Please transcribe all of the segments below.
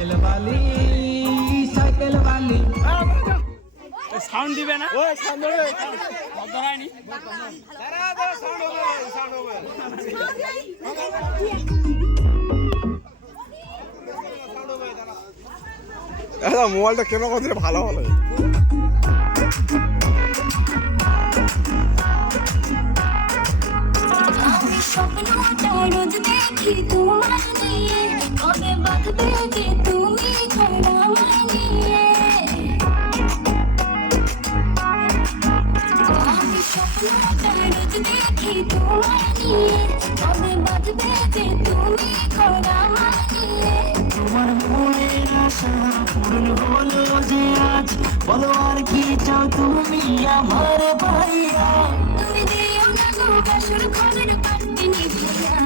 cycle বালি cycle বালি sound দিবে না ওই সাউন্ড হবে শব্দ হয়নি দাঁড়া দাঁড়া সাউন্ড হবে সাউন্ড হবে দাদা মোবাইলটা কেন করতে ভালো ভালো রোজ দেখি তোমার নিয়ে কবে বাঁধবে যে তুমি খোলা নিয়ে আমি স্বপ্নটা রোজ দেখি তোমার নিয়ে কবে বাঁধবে যে তুমি খোলা নিয়ে তোমার মনের আশা পূরণ হলো যে আজ বলো আর কি চাও তুমি আমার ভাইয়া তুমি দিও না গো বাসর ঘরের পাটে নিভিয়া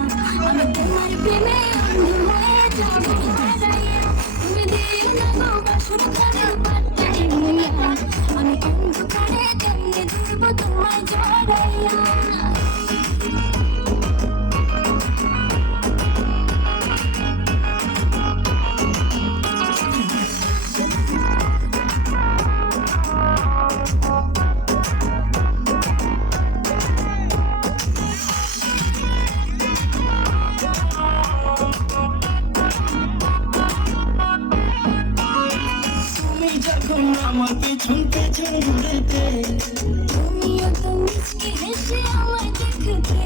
আমি তোমার প্রেমে অন্ধ হয়ে যাবো হারাইয়া তুমি দিও না গো বাসর ঘরের পাটে নিভিয়া আমি অন্ধকারে কেমনে ধরবো তোমায় জড়াইয়া আমার পিছন পেছন ঘুরেতে তুমিও তো মিষ্টি হেসে আমায় দেখতে